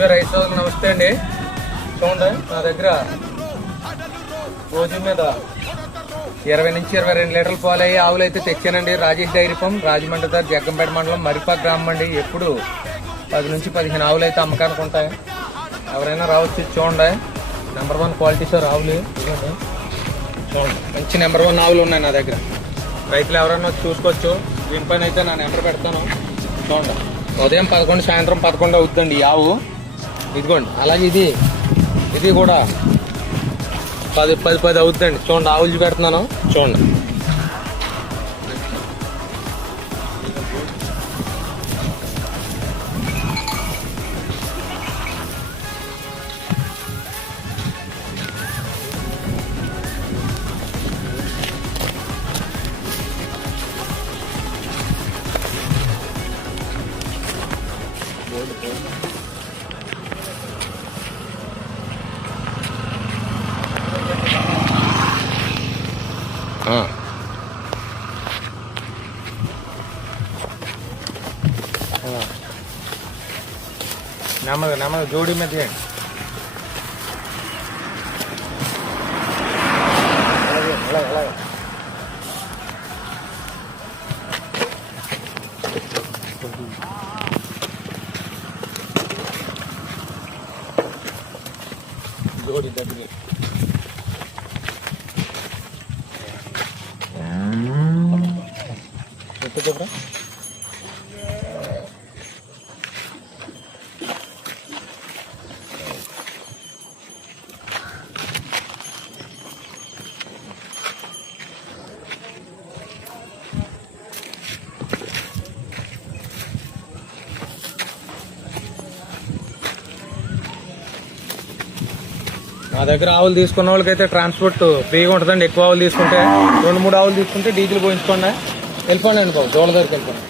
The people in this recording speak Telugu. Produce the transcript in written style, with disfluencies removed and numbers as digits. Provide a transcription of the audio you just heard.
ముందుగా రైతు సోదరులకు నమస్తే అండి. చూడండి, నా దగ్గర రోజు మీద 20 నుంచి 22 లీటర్ల పాలు అయ్యి ఆవులు అయితే తెచ్చానండి. రాజేష్ డైరీ ఫామ్, రాజమండ్రి దగ్గర, జగ్గంపేట మండలం, మరిపా గ్రామం అండి. ఎప్పుడు 10 నుంచి 15 ఆవులు అయితే అమ్మకానికి ఉంటాయి. ఎవరైనా రావచ్చు. చూడండి, నెంబర్ 1 క్వాలిటీస్ ఆవులు. చూడండి, మంచి నెంబర్ 1 ఆవులు ఉన్నాయి నా దగ్గర. రైతులు ఎవరైనా వచ్చి చూసుకోవచ్చు. దీనిపైన అయితే నా నెంబర్ పెడతాను. చూడండి, ఉదయం 11, సాయంత్రం 11 అవుతుందండి ఈ ఆవు. ఇదిగోండి, అలాగే ఇది కూడా 10 అవుతుందండి. చూడండి, ఆవులు పెడుతున్నాను. చూడండి, నెమ్మది జోడి మీద అలాగే జోడి దగ్గర చెప్పరా. మా దగ్గర ఆవులు తీసుకున్న వాళ్ళకైతే ట్రాన్స్పోర్ట్ ఫ్రీగా ఉంటుందండి. ఎక్కువ ఆవులు తీసుకుంటే 2-3 ఆవులు తీసుకుంటే డీజిల్ పోయించుకోండి, వెళ్ళిపోండి బాబు, జోళ్ళ దగ్గరికి వెళ్ళిపోండి.